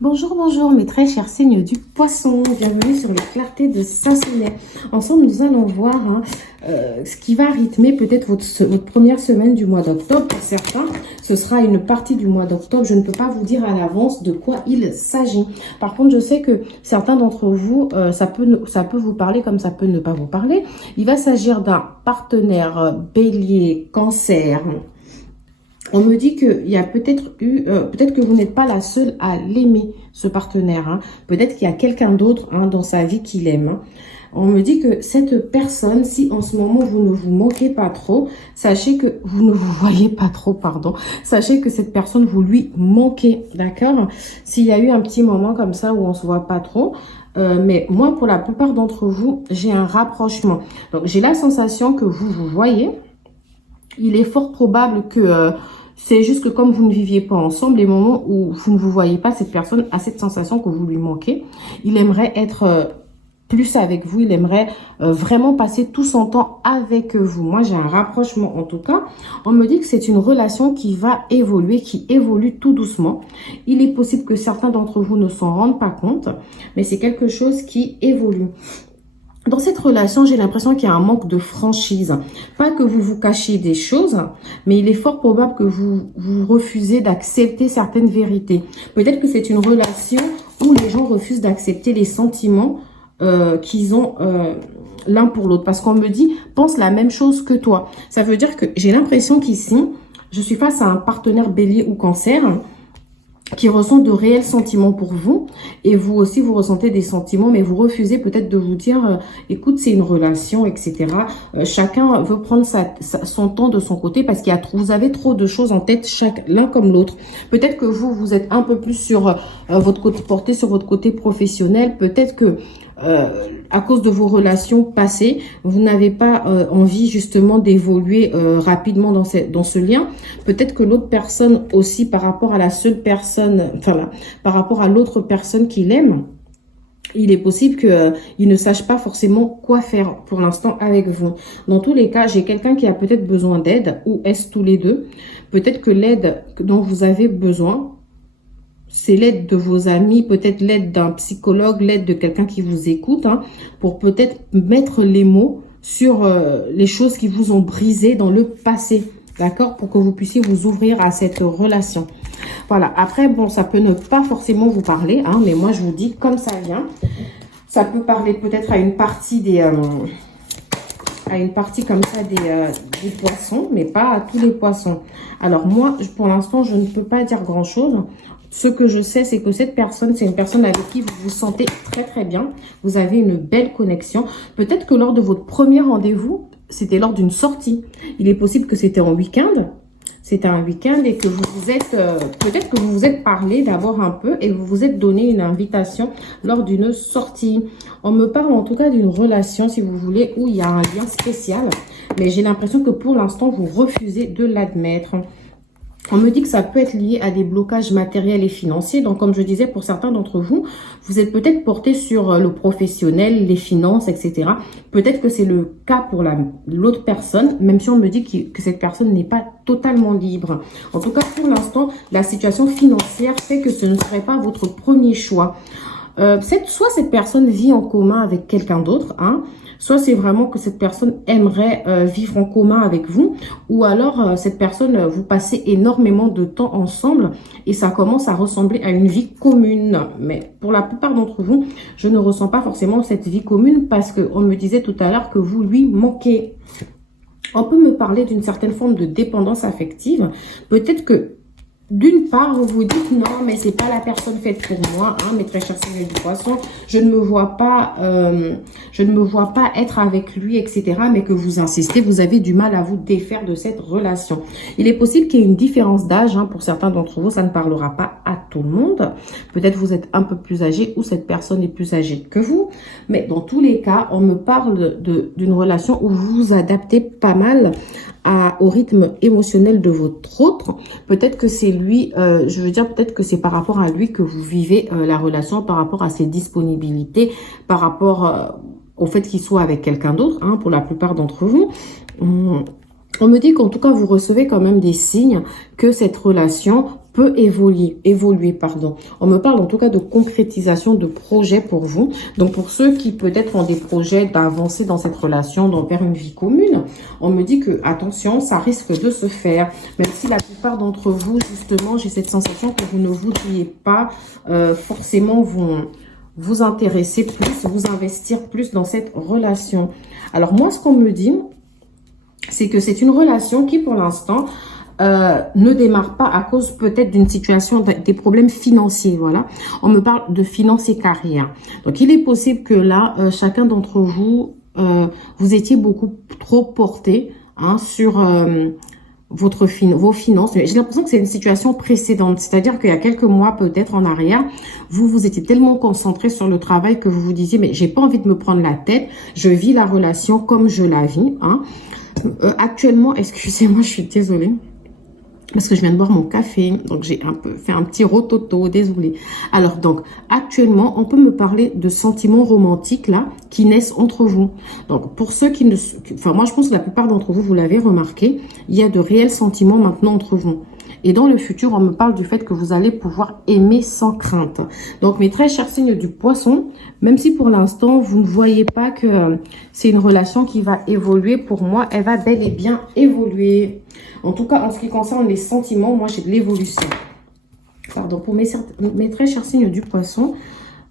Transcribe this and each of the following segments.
Bonjour, bonjour mes très chers signes du poisson, bienvenue sur les clartés de Saint-Soleil. Ensemble, nous allons voir ce qui va rythmer peut-être votre première semaine du mois d'octobre. Pour certains, ce sera une partie du mois d'octobre. Je ne peux pas vous dire à l'avance de quoi il s'agit. Par contre, je sais que certains d'entre vous, ça peut vous parler comme ça peut ne pas vous parler. Il va s'agir d'un partenaire bélier, cancer. On me dit qu'il y a peut-être peut-être que vous n'êtes pas la seule à l'aimer, ce partenaire. Hein. Peut-être qu'il y a quelqu'un d'autre dans sa vie qui l'aime. Hein. On me dit que cette personne, si en ce moment vous ne vous manquez pas trop, sachez que vous ne vous voyez pas trop, pardon. Sachez que cette personne, vous lui manquez, d'accord? S'il y a eu un petit moment comme ça où on se voit pas trop, mais moi, pour la plupart d'entre vous, j'ai un rapprochement. Donc, j'ai la sensation que vous vous voyez. Il est fort probable que c'est juste que comme vous ne viviez pas ensemble, les moments où vous ne vous voyez pas, cette personne a cette sensation que vous lui manquez. Il aimerait être plus avec vous, il aimerait vraiment passer tout son temps avec vous. Moi, j'ai un rapprochement en tout cas. On me dit que c'est une relation qui va évoluer, qui évolue tout doucement. Il est possible que certains d'entre vous ne s'en rendent pas compte, mais c'est quelque chose qui évolue. Dans cette relation, j'ai l'impression qu'il y a un manque de franchise. Pas que vous vous cachiez des choses, mais il est fort probable que vous refusez d'accepter certaines vérités. Peut-être que c'est une relation où les gens refusent d'accepter les sentiments qu'ils ont l'un pour l'autre. Parce qu'on me dit, pense la même chose que toi. Ça veut dire que j'ai l'impression qu'ici, je suis face à un partenaire bélier ou cancer qui ressent de réels sentiments pour vous, et vous aussi vous ressentez des sentiments, mais vous refusez peut-être de vous dire écoute, c'est une relation, etc. Chacun veut prendre son temps de son côté parce vous avez trop de choses en tête, l'un comme l'autre. Peut-être que vous êtes un peu plus sur votre côté, porté sur votre côté professionnel. Peut-être que à cause de vos relations passées, vous n'avez pas envie justement d'évoluer rapidement dans ce lien. Peut-être que l'autre personne aussi, par rapport à la seule personne, par rapport à l'autre personne qu'il aime, il est possible qu'il ne sache pas forcément quoi faire pour l'instant avec vous. Dans tous les cas, j'ai quelqu'un qui a peut-être besoin d'aide, ou est-ce tous les deux? Peut-être que l'aide dont vous avez besoin, c'est l'aide de vos amis, peut-être l'aide d'un psychologue, l'aide de quelqu'un qui vous écoute, pour peut-être mettre les mots sur les choses qui vous ont brisé dans le passé, d'accord? Pour que vous puissiez vous ouvrir à cette relation. Voilà, après, bon, ça peut ne pas forcément vous parler, mais moi, je vous dis comme ça vient. Ça peut parler peut-être à une partie comme ça des poissons, mais pas à tous les poissons. Alors moi, pour l'instant, je ne peux pas dire grand-chose. Ce que je sais, c'est que cette personne, c'est une personne avec qui vous vous sentez très très bien. Vous avez une belle connexion. Peut-être que lors de votre premier rendez-vous, c'était lors d'une sortie. Il est possible que c'était en week-end. C'était un week-end et que vous vous êtes, peut-être que vous vous êtes parlé d'abord un peu et vous vous êtes donné une invitation lors d'une sortie. On me parle en tout cas d'une relation, si vous voulez, où il y a un lien spécial. Mais j'ai l'impression que pour l'instant, vous refusez de l'admettre. On me dit que ça peut être lié à des blocages matériels et financiers. Donc, comme je disais, pour certains d'entre vous, vous êtes peut-être porté sur le professionnel, les finances, etc. Peut-être que c'est le cas pour l'autre personne, même si on me dit que cette personne n'est pas totalement libre. En tout cas, pour l'instant, la situation financière fait que ce ne serait pas votre premier choix. Soit cette personne vit en commun avec quelqu'un d'autre, soit c'est vraiment que cette personne aimerait vivre en commun avec vous, ou alors cette personne, vous passez énormément de temps ensemble et ça commence à ressembler à une vie commune. Mais pour la plupart d'entre vous, je ne ressens pas forcément cette vie commune parce qu'on me disait tout à l'heure que vous lui manquez. On peut me parler d'une certaine forme de dépendance affective. Peut-être que d'une part, vous vous dites non, mais c'est pas la personne faite pour moi, mes très chers signes du poisson. Je ne me vois pas être avec lui, etc. Mais que vous insistez, vous avez du mal à vous défaire de cette relation. Il est possible qu'il y ait une différence d'âge, pour certains d'entre vous, ça ne parlera pas à tout le monde. Peut-être vous êtes un peu plus âgé ou cette personne est plus âgée que vous. Mais dans tous les cas, on me parle d'une relation où vous vous adaptez pas mal au rythme émotionnel de votre autre. Peut-être que c'est lui, peut-être que c'est par rapport à lui que vous vivez la relation, par rapport à ses disponibilités, par rapport au fait qu'il soit avec quelqu'un d'autre, pour la plupart d'entre vous. On me dit qu'en tout cas, vous recevez quand même des signes que cette relation peut évoluer, pardon. On me parle en tout cas de concrétisation de projets pour vous. Donc, pour ceux qui peut-être ont des projets d'avancer dans cette relation, vers une vie commune, on me dit que, attention, ça risque de se faire. Même si la plupart d'entre vous, justement, j'ai cette sensation que vous ne voudriez pas forcément vous intéresser plus, vous investir plus dans cette relation. Alors, moi, ce qu'on me dit, c'est que c'est une relation qui, pour l'instant, ne démarre pas à cause peut-être d'une situation, des problèmes financiers, voilà. On me parle de finances et carrière. Donc, il est possible que là, chacun d'entre vous, vous étiez beaucoup trop porté sur vos finances. J'ai l'impression que c'est une situation précédente, c'est-à-dire qu'il y a quelques mois peut-être en arrière, vous étiez tellement concentré sur le travail que vous vous disiez, mais j'ai pas envie de me prendre la tête, je vis la relation comme je la vis, actuellement, excusez-moi, je suis désolée parce que je viens de boire mon café, donc j'ai un peu fait un petit rototo, désolée. Alors donc, actuellement, on peut me parler de sentiments romantiques là qui naissent entre vous. Donc pour ceux qui ne, enfin moi je pense que la plupart d'entre vous, vous l'avez remarqué, il y a de réels sentiments maintenant entre vous. Et dans le futur, on me parle du fait que vous allez pouvoir aimer sans crainte. Donc, mes très chers signes du poisson, même si pour l'instant, vous ne voyez pas que c'est une relation qui va évoluer, pour moi, elle va bel et bien évoluer. En tout cas, en ce qui concerne les sentiments, moi, j'ai de l'évolution. Pardon, pour mes très chers signes du poisson.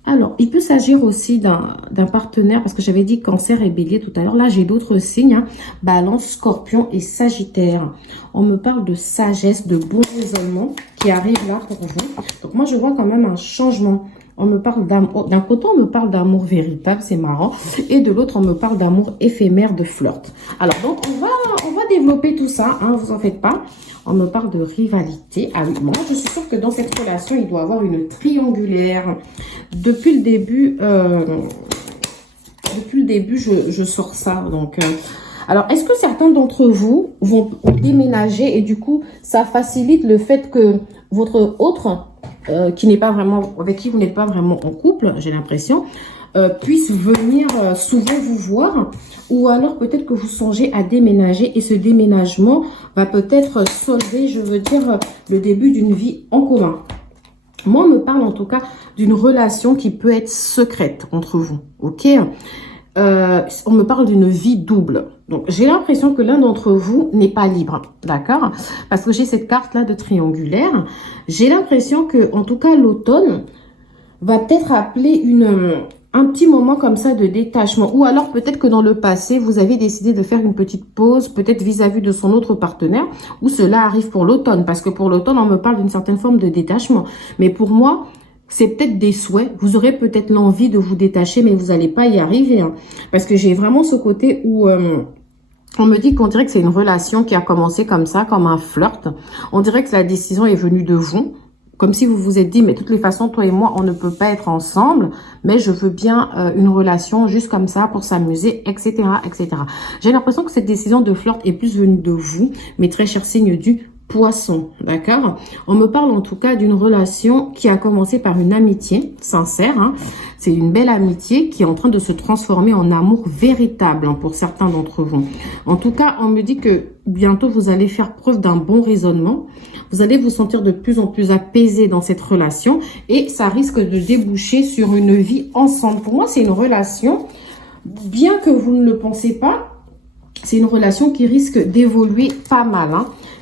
Alors, il peut s'agir aussi d'un partenaire, parce que j'avais dit cancer et bélier tout à l'heure. Là, j'ai d'autres signes, balance, scorpion et sagittaire. On me parle de sagesse, de bon raisonnement qui arrive là pour vous. Donc, moi, je vois quand même un changement. On me parle d'amour. D'un côté, on me parle d'amour véritable, c'est marrant. Et de l'autre, on me parle d'amour éphémère, de flirt. Alors, donc, on va développer tout ça, vous en faites pas. On me parle de rivalité. Ah oui, moi, je suis sûre que dans cette relation, il doit y avoir une triangulaire. Depuis le début, je sors ça. Donc, alors, est-ce que certains d'entre vous vont déménager et du coup, ça facilite le fait que votre autre, qui n'est pas vraiment, avec qui vous n'êtes pas vraiment en couple, j'ai l'impression, puisse venir souvent vous voir, ou alors peut-être que vous songez à déménager et ce déménagement va peut-être solder, je veux dire, le début d'une vie en commun. Moi, on me parle en tout cas d'une relation qui peut être secrète entre vous, ok? On me parle d'une vie double. Donc, j'ai l'impression que l'un d'entre vous n'est pas libre, d'accord? Parce que j'ai cette carte-là de triangulaire. J'ai l'impression que, en tout cas, l'automne va peut-être appeler un petit moment comme ça de détachement. Ou alors peut-être que dans le passé, vous avez décidé de faire une petite pause, peut-être vis-à-vis de son autre partenaire, ou cela arrive pour l'automne. Parce que pour l'automne, on me parle d'une certaine forme de détachement. Mais pour moi, c'est peut-être des souhaits. Vous aurez peut-être l'envie de vous détacher, mais vous n'allez pas y arriver. Parce que j'ai vraiment ce côté où on me dit qu'on dirait que c'est une relation qui a commencé comme ça, comme un flirt. On dirait que la décision est venue de vous. Comme si vous vous êtes dit, mais de toutes les façons, toi et moi, on ne peut pas être ensemble, mais je veux bien une relation juste comme ça pour s'amuser, etc., etc. J'ai l'impression que cette décision de flirt est plus venue de vous, mes très chers signes du poisson, d'accord? On me parle en tout cas d'une relation qui a commencé par une amitié sincère. C'est une belle amitié qui est en train de se transformer en amour véritable pour certains d'entre vous. En tout cas, on me dit que bientôt, vous allez faire preuve d'un bon raisonnement. Vous allez vous sentir de plus en plus apaisé dans cette relation et ça risque de déboucher sur une vie ensemble. Pour moi, c'est une relation, bien que vous ne le pensez pas, c'est une relation qui risque d'évoluer pas mal,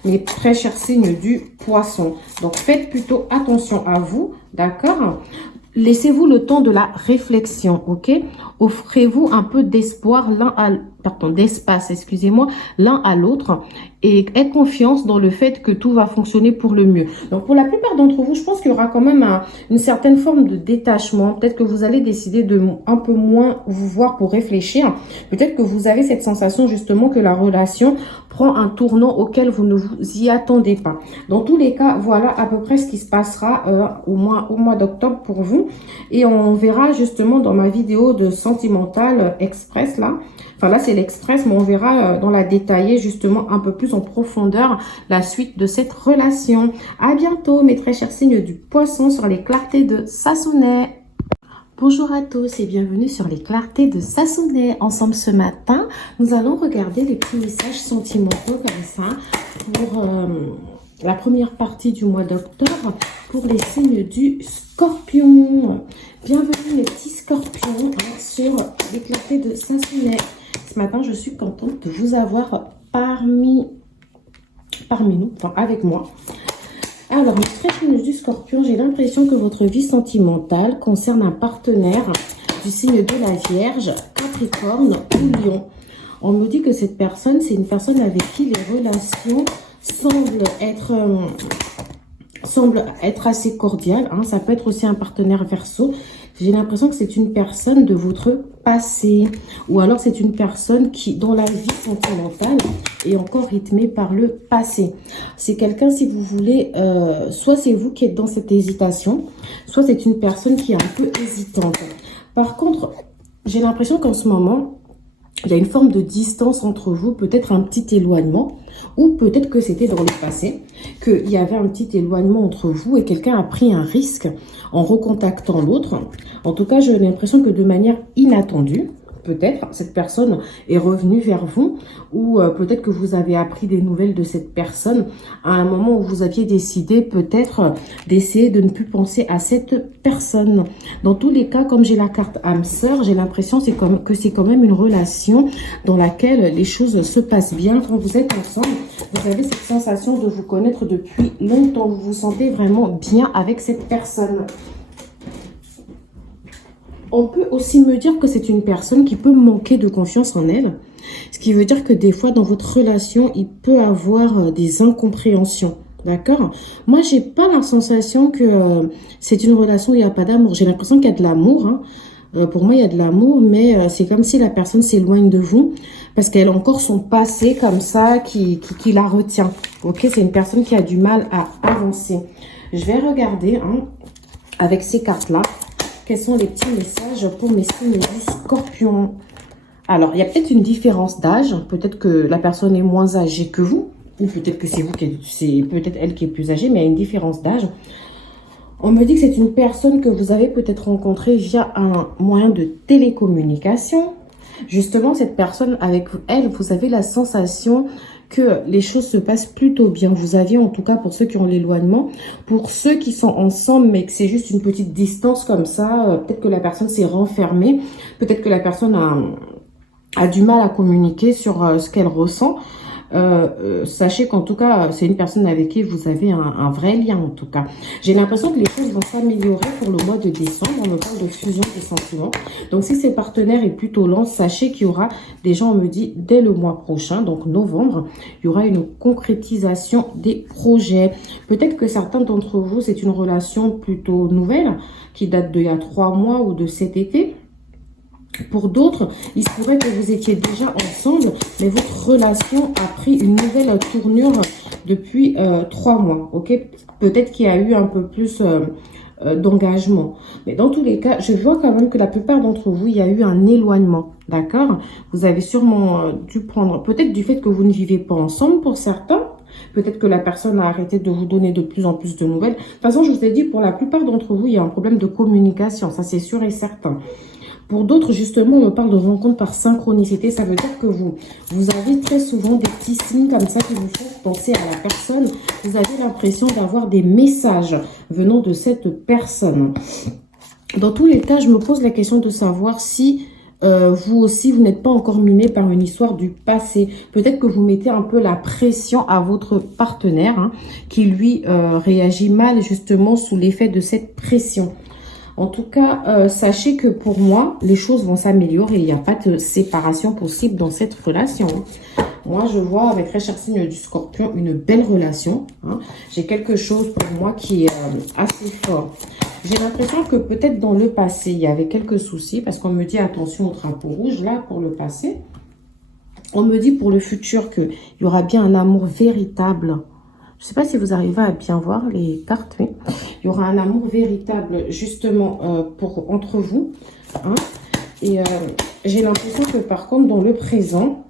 mes très chers signes du poisson. Donc, faites plutôt attention à vous, d'accord? Laissez-vous le temps de la réflexion, ok? Offrez-vous un peu d'espoir d'espace, excusez-moi, l'un à l'autre et aie confiance dans le fait que tout va fonctionner pour le mieux. Donc, pour la plupart d'entre vous, je pense qu'il y aura quand même une certaine forme de détachement. Peut-être que vous allez décider de un peu moins vous voir pour réfléchir. Peut-être que vous avez cette sensation justement que la relation prend un tournant auquel vous ne vous y attendez pas. Dans tous les cas, voilà à peu près ce qui se passera au mois d'octobre pour vous. Et on verra justement dans ma vidéo de Sentimental Express là. Enfin là c'est l'Express, mais on verra dans la détailler justement un peu plus en profondeur la suite de cette relation. À bientôt mes très chers signes du poisson sur les clartés de Sassonet. Bonjour à tous et bienvenue sur les clartés de Sassonet. Ensemble ce matin, nous allons regarder les petits messages sentimentaux comme ça pour la première partie du mois d'octobre pour les signes du Scorpion. Bienvenue les petits Scorpions sur les clartés de Sassonet. Ce matin, je suis contente de vous avoir parmi nous, enfin avec moi. Alors, mes très signes du Scorpion, j'ai l'impression que votre vie sentimentale concerne un partenaire du signe de la Vierge, Capricorne ou Lion. On me dit que cette personne, c'est une personne avec qui les relations semblent être assez cordiales. Hein. Ça peut être aussi un partenaire Verseau. J'ai l'impression que c'est une personne de votre passé. Ou alors c'est une personne dont la vie sentimentale est encore rythmée par le passé. C'est quelqu'un, si vous voulez, soit c'est vous qui êtes dans cette hésitation, soit c'est une personne qui est un peu hésitante. Par contre, j'ai l'impression qu'en ce moment, il y a une forme de distance entre vous, peut-être un petit éloignement, ou peut-être que c'était dans le passé, qu'il y avait un petit éloignement entre vous et quelqu'un a pris un risque en recontactant l'autre. En tout cas, j'ai l'impression que de manière inattendue, peut-être cette personne est revenue vers vous ou peut-être que vous avez appris des nouvelles de cette personne à un moment où vous aviez décidé peut-être d'essayer de ne plus penser à cette personne. Dans tous les cas, comme j'ai la carte âme sœur, j'ai l'impression que c'est quand même une relation dans laquelle les choses se passent bien. Quand vous êtes ensemble, vous avez cette sensation de vous connaître depuis longtemps. Vous vous sentez vraiment bien avec cette personne. On peut aussi me dire que c'est une personne qui peut manquer de confiance en elle. Ce qui veut dire que des fois, dans votre relation, il peut avoir des incompréhensions. D'accord? Moi, j'ai pas la sensation que c'est une relation où il n'y a pas d'amour. J'ai l'impression qu'il y a de l'amour. Hein. Pour moi, il y a de l'amour, mais c'est comme si la personne s'éloigne de vous parce qu'elle a encore son passé comme ça qui la retient. Ok? C'est une personne qui a du mal à avancer. Je vais regarder avec ces cartes-là. Quels sont les petits messages pour mes signes du Scorpion? Alors, il y a peut-être une différence d'âge. Peut-être que la personne est moins âgée que vous. Ou peut-être que c'est peut-être elle qui est plus âgée, mais il y a une différence d'âge. On me dit que c'est une personne que vous avez peut-être rencontrée via un moyen de télécommunication. Justement, cette personne, avec elle, vous avez la sensation que les choses se passent plutôt bien. Vous aviez, en tout cas, pour ceux qui ont l'éloignement, pour ceux qui sont ensemble, mais que c'est juste une petite distance comme ça, peut-être que la personne s'est renfermée, peut-être que la personne a du mal à communiquer sur ce qu'elle ressent. Sachez qu'en tout cas, c'est une personne avec qui vous avez un vrai lien en tout cas. J'ai l'impression que les choses vont s'améliorer pour le mois de décembre. On me parle de fusion des sentiments. Donc si ces partenaires est plutôt lent, sachez qu'il y aura, déjà on me dit, dès le mois prochain, donc novembre, il y aura une concrétisation des projets. Peut-être que certains d'entre vous, c'est une relation plutôt nouvelle qui date d'il y a 3 mois ou de cet été. Pour d'autres, il se pourrait que vous étiez déjà ensemble, mais votre relation a pris une nouvelle tournure depuis 3 mois. Ok, peut-être qu'il y a eu un peu plus d'engagement. Mais dans tous les cas, je vois quand même que la plupart d'entre vous, il y a eu un éloignement. D'accord? Vous avez sûrement dû prendre, peut-être du fait que vous ne vivez pas ensemble pour certains. Peut-être que la personne a arrêté de vous donner de plus en plus de nouvelles. De toute façon, je vous ai dit, pour la plupart d'entre vous, il y a un problème de communication. Ça, c'est sûr et certain. Pour d'autres, justement, on me parle de rencontre par synchronicité. Ça veut dire que vous avez très souvent des petits signes comme ça qui vous font penser à la personne. Vous avez l'impression d'avoir des messages venant de cette personne. Dans tous les cas, je me pose la question de savoir si vous aussi, vous n'êtes pas encore miné par une histoire du passé. Peut-être que vous mettez un peu la pression à votre partenaire qui, lui, réagit mal justement sous l'effet de cette pression. En tout cas, sachez que pour moi, les choses vont s'améliorer. Il n'y a pas de séparation possible dans cette relation. Moi, je vois avec très cher signe du Scorpion une belle relation. J'ai quelque chose pour moi qui est assez fort. J'ai l'impression que peut-être dans le passé, il y avait quelques soucis. Parce qu'on me dit attention au drapeau rouge, là, pour le passé. On me dit pour le futur qu'il y aura bien un amour véritable. Je ne sais pas si vous arrivez à bien voir les cartes, oui. Il y aura un amour véritable, justement, entre vous. Et j'ai l'impression que, par contre, dans le présent,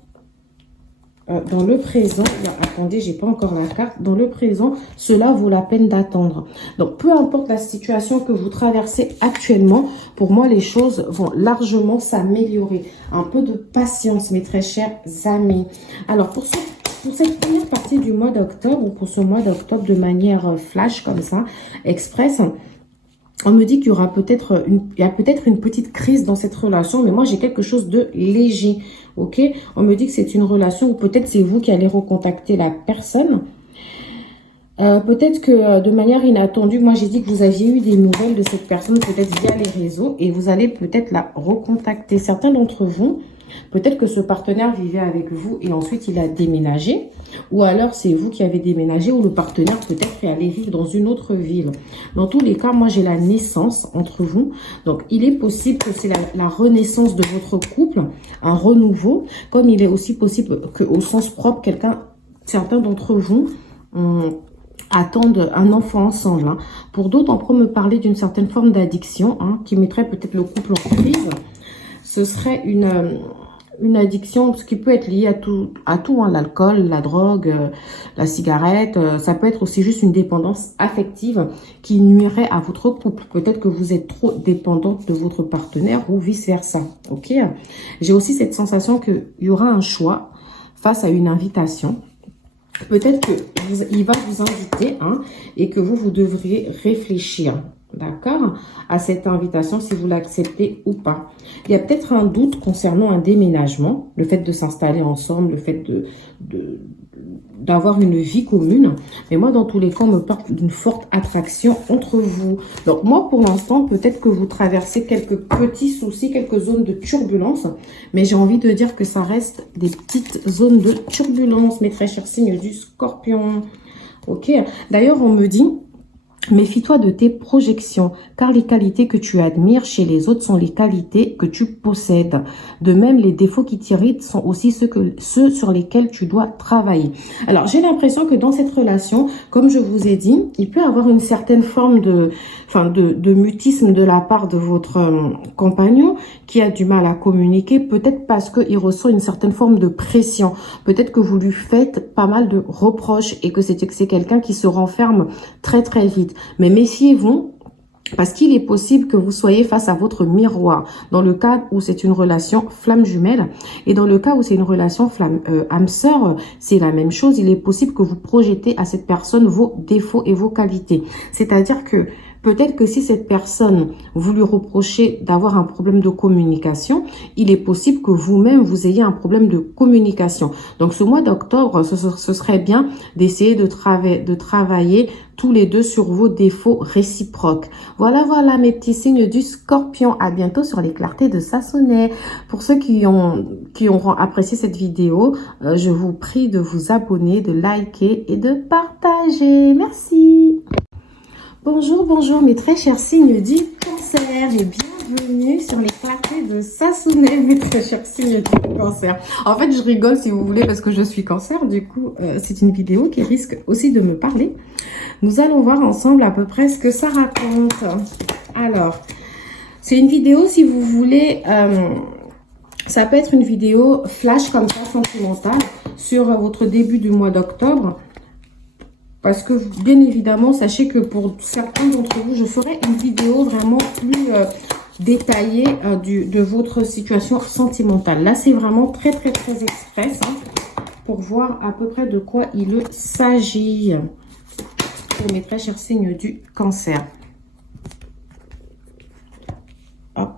dans le présent, attendez, j'ai pas encore la carte, dans le présent, cela vaut la peine d'attendre. Donc, peu importe la situation que vous traversez actuellement, pour moi, les choses vont largement s'améliorer. Un peu de patience, mes très chers amis. Alors, pour cette première partie du mois d'octobre, ou pour ce mois d'octobre de manière flash, comme ça, express, on me dit qu'il y aura peut-être une petite crise dans cette relation, mais moi j'ai quelque chose de léger, ok? On me dit que c'est une relation où peut-être c'est vous qui allez recontacter la personne. Peut-être que de manière inattendue, moi j'ai dit que vous aviez eu des nouvelles de cette personne, peut-être via les réseaux, et vous allez peut-être la recontacter. Certains d'entre vous, peut-être que ce partenaire vivait avec vous et ensuite il a déménagé. Ou alors c'est vous qui avez déménagé ou le partenaire peut-être est allé vivre dans une autre ville. Dans tous les cas, moi j'ai la naissance entre vous. Donc il est possible que c'est la renaissance de votre couple, un renouveau. Comme il est aussi possible qu'au sens propre, certains d'entre vous attendent un enfant ensemble. Hein. Pour d'autres, on peut me parler d'une certaine forme d'addiction qui mettrait peut-être le couple en crise. Ce serait une addiction, ce qui peut être lié à tout hein, l'alcool, la drogue, la cigarette. Ça peut être aussi juste une dépendance affective qui nuirait à votre couple. Peut-être que vous êtes trop dépendante de votre partenaire ou vice-versa. Ok. J'ai aussi cette sensation qu'il y aura un choix face à une invitation. Peut-être qu'il va vous inviter et que vous devriez réfléchir. D'accord, à cette invitation, si vous l'acceptez ou pas. Il y a peut-être un doute concernant un déménagement, le fait de s'installer ensemble, le fait d'avoir une vie commune. Mais moi, dans tous les cas, on me parle d'une forte attraction entre vous. Donc moi, pour l'instant, peut-être que vous traversez quelques petits soucis, quelques zones de turbulence. Mais j'ai envie de dire que ça reste des petites zones de turbulence, mes très chers signes du Scorpion. Ok, d'ailleurs, on me dit... Méfie-toi de tes projections, car les qualités que tu admires chez les autres sont les qualités que tu possèdes. De même, les défauts qui t'irritent sont aussi ceux sur lesquels tu dois travailler. Alors, j'ai l'impression que dans cette relation, comme je vous ai dit, il peut y avoir une certaine forme de mutisme de la part de votre compagnon qui a du mal à communiquer, peut-être parce qu'il ressent une certaine forme de pression. Peut-être que vous lui faites pas mal de reproches et que c'est quelqu'un qui se renferme très très vite. Mais méfiez-vous, parce qu'il est possible que vous soyez face à votre miroir, dans le cas où c'est une relation flamme jumelle, et dans le cas où c'est une relation âme sœur, c'est la même chose. Il est possible que vous projetez à cette personne vos défauts et vos qualités. C'est-à-dire que peut-être que si cette personne, vous lui reprochez d'avoir un problème de communication, il est possible que vous-même, vous ayez un problème de communication. Donc, ce mois d'octobre, ce serait bien d'essayer de travailler tous les deux sur vos défauts réciproques. Voilà, mes petits signes du Scorpion. À bientôt sur les clartés de Sassonnet. Pour ceux qui auront apprécié cette vidéo, je vous prie de vous abonner, de liker et de partager. Merci. Bonjour mes très chers signes du Cancer et bienvenue sur les clartés de Sassonnet, mes très chers signes du Cancer. En fait, je rigole si vous voulez parce que je suis Cancer, du coup, c'est une vidéo qui risque aussi de me parler. Nous allons voir ensemble à peu près ce que ça raconte. Alors, c'est une vidéo si vous voulez, ça peut être une vidéo flash comme ça, sentimentale, sur votre début du mois d'octobre. Parce que, bien évidemment, sachez que pour certains d'entre vous, je ferai une vidéo vraiment plus détaillée de votre situation sentimentale. Là, c'est vraiment très, très, très express pour voir à peu près de quoi il s'agit pour mes très chers signes du Cancer. Hop.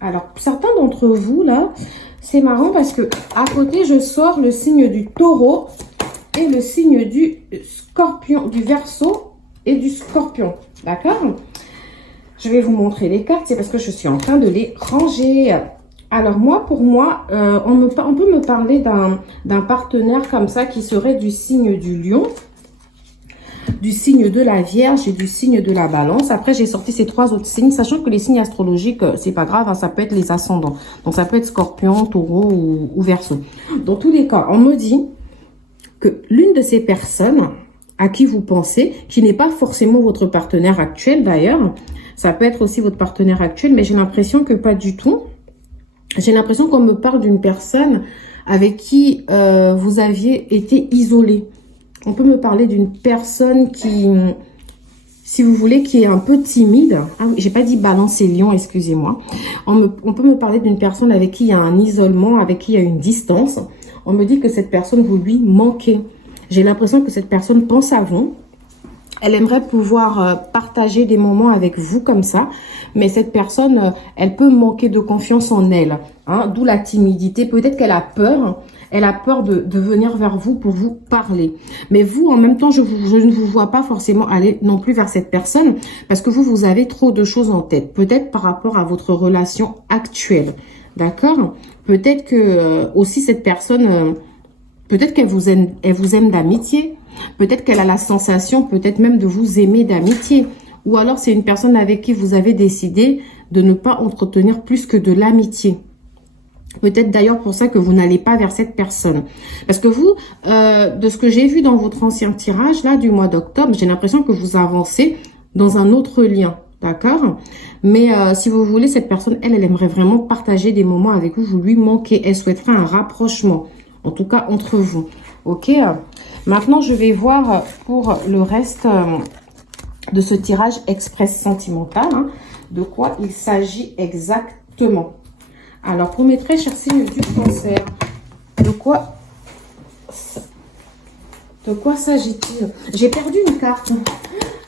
Alors, certains d'entre vous, là... C'est marrant parce que à côté, je sors le signe du Taureau et le signe du Scorpion, du Verseau et du Scorpion. D'accord? Je vais vous montrer les cartes, c'est parce que je suis en train de les ranger. Alors moi, pour moi, on peut me parler d'un partenaire comme ça qui serait du signe du Lion, du signe de la Vierge et du signe de la Balance. Après, j'ai sorti ces trois autres signes, sachant que les signes astrologiques, c'est pas grave, ça peut être les ascendants. Donc, ça peut être Scorpion, Taureau ou Verseau. Dans tous les cas, on me dit que l'une de ces personnes à qui vous pensez, qui n'est pas forcément votre partenaire actuel d'ailleurs, ça peut être aussi votre partenaire actuel, mais j'ai l'impression que pas du tout. J'ai l'impression qu'on me parle d'une personne avec qui vous aviez été isolé. On peut me parler d'une personne qui, si vous voulez, qui est un peu timide. Ah oui, j'ai pas dit balance et lion, excusez-moi. On peut me parler d'une personne avec qui il y a un isolement, avec qui il y a une distance. On me dit que cette personne, vous lui manquez. J'ai l'impression que cette personne pense à vous. Elle aimerait pouvoir partager des moments avec vous comme ça. Mais cette personne, elle peut manquer de confiance en elle. Hein, d'où la timidité. Peut-être qu'elle a peur. Elle a peur de venir vers vous pour vous parler. Mais vous, en même temps, je ne vous vois pas forcément aller non plus vers cette personne. Parce que vous avez trop de choses en tête. Peut-être par rapport à votre relation actuelle. D'accord? Peut-être que aussi cette personne... peut-être qu'elle vous aime d'amitié. Peut-être qu'elle a la sensation, peut-être même de vous aimer d'amitié. Ou alors c'est une personne avec qui vous avez décidé de ne pas entretenir plus que de l'amitié. Peut-être d'ailleurs pour ça que vous n'allez pas vers cette personne. Parce que vous, de ce que j'ai vu dans votre ancien tirage là du mois d'octobre, j'ai l'impression que vous avancez dans un autre lien. D'accord? Mais si vous voulez, cette personne, elle aimerait vraiment partager des moments avec vous. Vous lui manquez. Elle souhaiterait un rapprochement. En tout cas, entre vous. Ok? Maintenant, je vais voir pour le reste de ce tirage express sentimental. Hein, de quoi il s'agit exactement. Alors, pour mes très chers signes du cancer, de quoi s'agit-il? J'ai perdu une carte.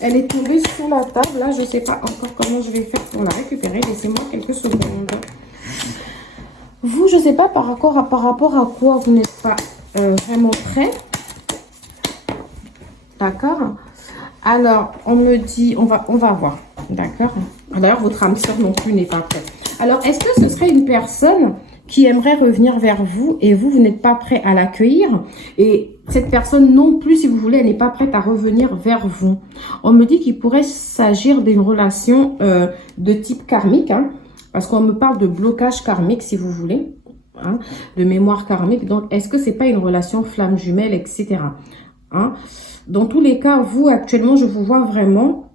Elle est tombée sur la table. Là, je ne sais pas encore comment je vais faire pour la récupérer. Laissez-moi quelques secondes. Vous, je ne sais pas par rapport à quoi vous n'êtes pas vraiment prêt. D'accord? Alors, on me dit, on va voir. D'accord? D'ailleurs, votre âme sœur non plus n'est pas prête. Alors, est-ce que ce serait une personne qui aimerait revenir vers vous et vous n'êtes pas prêt à l'accueillir? Et cette personne non plus, si vous voulez, elle n'est pas prête à revenir vers vous. On me dit qu'il pourrait s'agir d'une relation de type karmique, hein, parce qu'on me parle de blocage karmique, si vous voulez, hein, de mémoire karmique. Donc, est-ce que c'est pas une relation flamme jumelle, etc. Hein? Dans tous les cas, vous, actuellement, je vous vois vraiment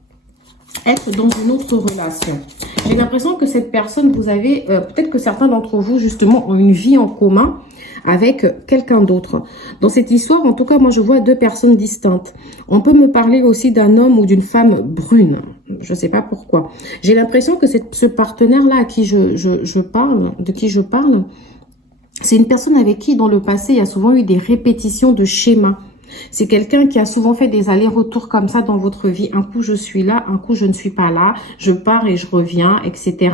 être dans une autre relation. J'ai l'impression que cette personne, vous avez, peut-être que certains d'entre vous, justement, ont une vie en commun avec quelqu'un d'autre. Dans cette histoire, en tout cas, moi, je vois deux personnes distinctes. On peut me parler aussi d'un homme ou d'une femme brune. Je ne sais pas pourquoi. J'ai l'impression que ce partenaire-là à qui je parle, c'est une personne avec qui, dans le passé, il y a souvent eu des répétitions de schémas. C'est quelqu'un qui a souvent fait des allers-retours comme ça dans votre vie. Un coup, je suis là, un coup, je ne suis pas là. Je pars et je reviens, etc.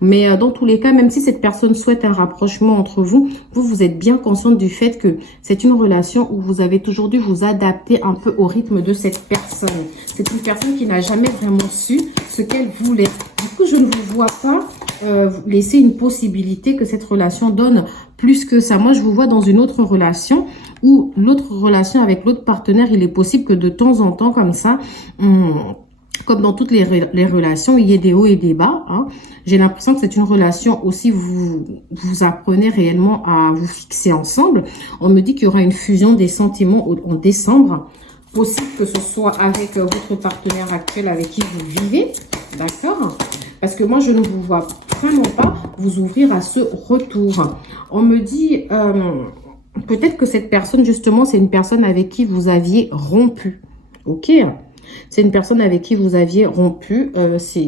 Mais dans tous les cas, même si cette personne souhaite un rapprochement entre vous, vous êtes bien consciente du fait que c'est une relation où vous avez toujours dû vous adapter un peu au rythme de cette personne. C'est une personne qui n'a jamais vraiment su ce qu'elle voulait. Du coup, je ne vous vois pas laisser une possibilité que cette relation donne plus que ça. Moi, je vous vois dans une autre relation où l'autre relation avec l'autre partenaire, il est possible que de temps en temps, comme ça, comme dans toutes les relations, il y ait des hauts et des bas. Hein. J'ai l'impression que c'est une relation aussi, vous apprenez réellement à vous fixer ensemble. On me dit qu'il y aura une fusion des sentiments en décembre. Possible que ce soit avec votre partenaire actuel avec qui vous vivez. D'accord? Parce que moi, je ne vous vois vraiment pas vous ouvrir à ce retour. On me dit... peut-être que cette personne, justement, c'est une personne avec qui vous aviez rompu. Ok? C'est une personne avec qui vous aviez rompu,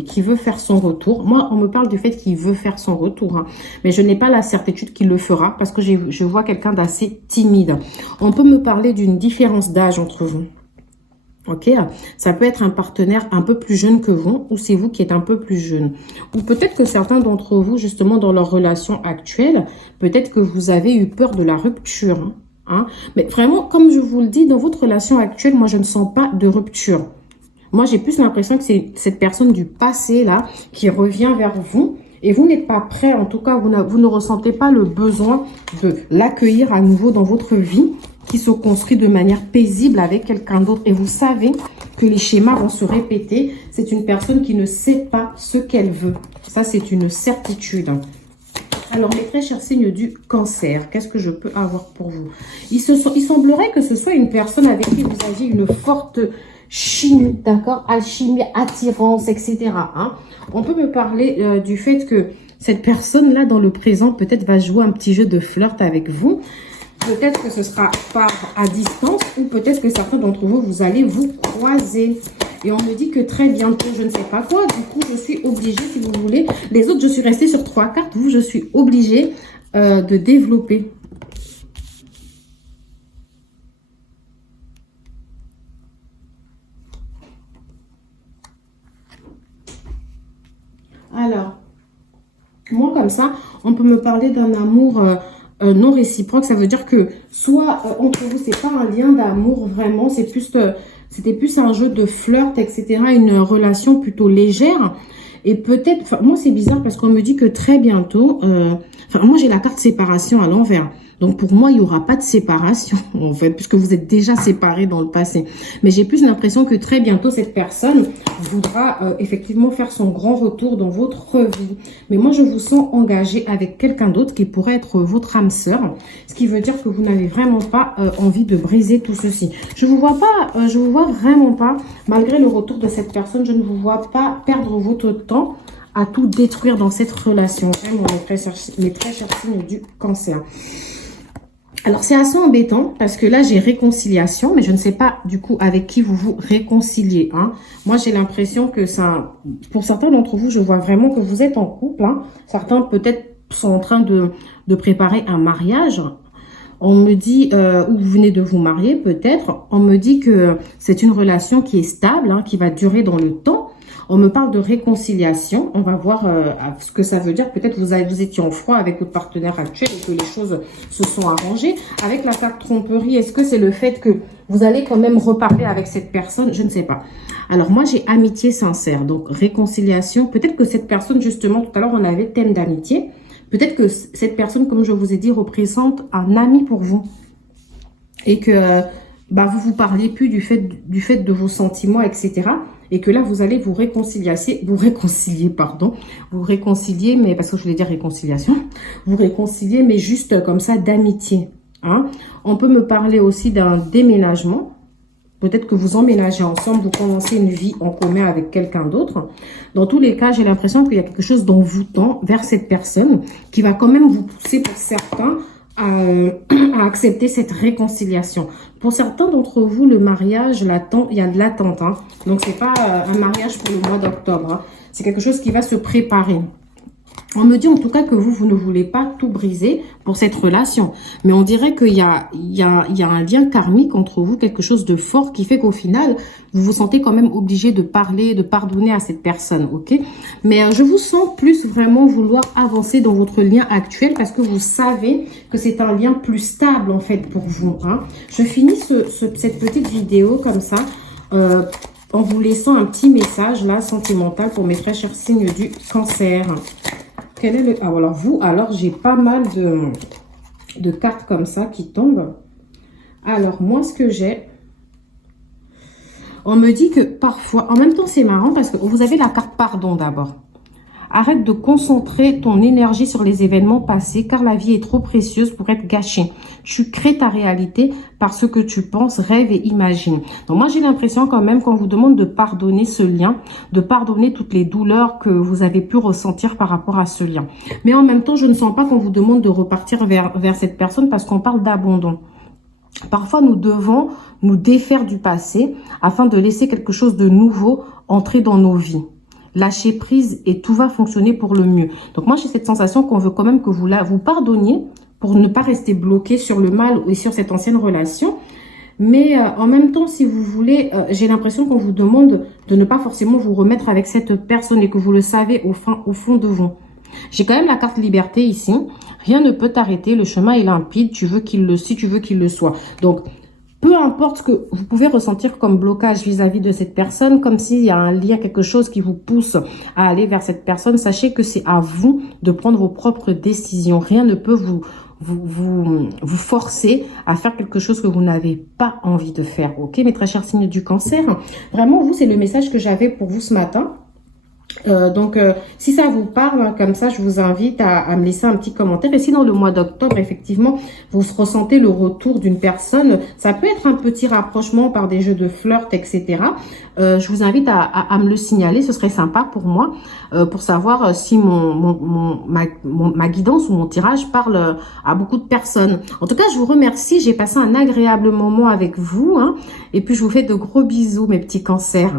qui veut faire son retour. Moi, on me parle du fait qu'il veut faire son retour. Hein, mais je n'ai pas la certitude qu'il le fera parce que je vois quelqu'un d'assez timide. On peut me parler d'une différence d'âge entre vous. Ok, ça peut être un partenaire un peu plus jeune que vous ou c'est vous qui êtes un peu plus jeune. Ou peut-être que certains d'entre vous, justement, dans leur relation actuelle, peut-être que vous avez eu peur de la rupture. Hein. Mais vraiment, comme je vous le dis, dans votre relation actuelle, moi, je ne sens pas de rupture. Moi, j'ai plus l'impression que c'est cette personne du passé, là, qui revient vers vous. Et vous n'êtes pas prêt, en tout cas, vous ne ressentez pas le besoin de l'accueillir à nouveau dans votre vie, qui se construit de manière paisible avec quelqu'un d'autre. Et vous savez que les schémas vont se répéter. C'est une personne qui ne sait pas ce qu'elle veut. Ça, c'est une certitude. Alors, mes très chers signes du cancer, qu'est-ce que je peux avoir pour vous? Il semblerait que ce soit une personne avec qui vous aviez une forte chimie, d'accord? Alchimie, attirance, etc. Hein. On peut me parler du fait que cette personne-là, dans le présent, peut-être va jouer un petit jeu de flirt avec vous. Peut-être que ce sera à distance ou peut-être que certains d'entre vous, vous allez vous croiser. Et on me dit que très bientôt, je ne sais pas quoi. Du coup, je suis obligée, si vous voulez. Les autres, je suis restée sur 3 cartes. Vous, je suis obligée de développer. Alors, moi, comme ça, on peut me parler d'un amour non réciproque. Ça veut dire que soit entre vous, c'est pas un lien d'amour vraiment, c'est plus, c'était plus un jeu de flirt, etc. Une relation plutôt légère. Et peut-être, enfin, moi, c'est bizarre parce qu'on me dit que très bientôt, enfin, moi, j'ai la carte séparation à l'envers. Donc, pour moi, il n'y aura pas de séparation, en fait, puisque vous êtes déjà séparés dans le passé. Mais j'ai plus l'impression que très bientôt, cette personne voudra effectivement faire son grand retour dans votre vie. Mais moi, je vous sens engagé avec quelqu'un d'autre qui pourrait être votre âme sœur. Ce qui veut dire que vous n'avez vraiment pas envie de briser tout ceci. Je vous vois pas, je vous vois vraiment pas, malgré le retour de cette personne, je ne vous vois pas perdre votre temps à tout détruire dans cette relation. Vraiment, mes très chers signes du Cancer. Alors, c'est assez embêtant parce que là, j'ai réconciliation, mais je ne sais pas du coup avec qui vous vous réconciliez. Hein. Moi, j'ai l'impression que ça, pour certains d'entre vous, je vois vraiment que vous êtes en couple. Hein. Certains peut-être sont en train de préparer un mariage. On me dit, ou vous venez de vous marier peut-être, on me dit que c'est une relation qui est stable, hein, qui va durer dans le temps. On me parle de réconciliation. On va voir ce que ça veut dire. Peut-être vous étiez en froid avec votre partenaire actuel et que les choses se sont arrangées. Avec la carte tromperie, est-ce que c'est le fait que vous allez quand même reparler avec cette personne? Je ne sais pas. Alors moi, j'ai amitié sincère. Donc réconciliation. Peut-être que cette personne, justement, tout à l'heure, on avait le thème d'amitié. Peut-être que cette personne, comme je vous ai dit, représente un ami pour vous. Et que vous parliez plus du fait de vos sentiments, etc. Et que là, vous allez vous réconcilier, mais parce que je voulais dire réconciliation, vous réconcilier, mais juste comme ça, d'amitié. Hein. On peut me parler aussi d'un déménagement. Peut-être que vous emménagez ensemble, vous commencez une vie en commun avec quelqu'un d'autre. Dans tous les cas, j'ai l'impression qu'il y a quelque chose d'envoûtant vers cette personne qui va quand même vous pousser pour certains à accepter cette réconciliation. Pour certains d'entre vous, le mariage, il y a de l'attente. Hein. Donc, c'est pas un mariage pour le mois d'octobre. Hein. C'est quelque chose qui va se préparer. On me dit en tout cas que vous ne voulez pas tout briser pour cette relation. Mais on dirait qu'il y a un lien karmique entre vous, quelque chose de fort qui fait qu'au final, vous vous sentez quand même obligé de parler, de pardonner à cette personne, ok? Mais je vous sens plus vraiment vouloir avancer dans votre lien actuel parce que vous savez que c'est un lien plus stable en fait pour vous. Hein. Je finis cette petite vidéo comme ça. En vous laissant un petit message là sentimental pour mes très chers signes du Cancer. Quel est le... Ah, alors j'ai pas mal de cartes comme ça qui tombent. Alors moi ce que j'ai, on me dit que parfois, en même temps c'est marrant parce que vous avez la carte pardon d'abord. Arrête de concentrer ton énergie sur les événements passés car la vie est trop précieuse pour être gâchée. Tu crées ta réalité par ce que tu penses, rêves et imagines. Donc moi j'ai l'impression quand même qu'on vous demande de pardonner ce lien, de pardonner toutes les douleurs que vous avez pu ressentir par rapport à ce lien. Mais en même temps je ne sens pas qu'on vous demande de repartir vers cette personne parce qu'on parle d'abandon. Parfois nous devons nous défaire du passé afin de laisser quelque chose de nouveau entrer dans nos vies. Lâcher prise et tout va fonctionner pour le mieux. Donc moi j'ai cette sensation qu'on veut quand même que vous pardonniez pour ne pas rester bloqué sur le mal et sur cette ancienne relation. Mais en même temps, si vous voulez, j'ai l'impression qu'on vous demande de ne pas forcément vous remettre avec cette personne et que vous le savez au fond de vous. J'ai quand même la carte liberté ici. Rien ne peut t'arrêter, le chemin est limpide, si tu veux qu'il le soit. Donc, peu importe ce que vous pouvez ressentir comme blocage vis-à-vis de cette personne, comme s'il y a un lien, quelque chose qui vous pousse à aller vers cette personne, sachez que c'est à vous de prendre vos propres décisions. Rien ne peut vous forcer à faire quelque chose que vous n'avez pas envie de faire. Ok, mes très chers signes du Cancer. Vraiment, vous, c'est le message que j'avais pour vous ce matin. Si ça vous parle, hein, comme ça, je vous invite à me laisser un petit commentaire. Et si dans le mois d'octobre, effectivement, vous ressentez le retour d'une personne, ça peut être un petit rapprochement par des jeux de flirt, etc. Je vous invite à me le signaler, ce serait sympa pour moi, pour savoir si ma guidance ou mon tirage parle à beaucoup de personnes. En tout cas, je vous remercie, j'ai passé un agréable moment avec vous, hein, et puis je vous fais de gros bisous, mes petits cancers.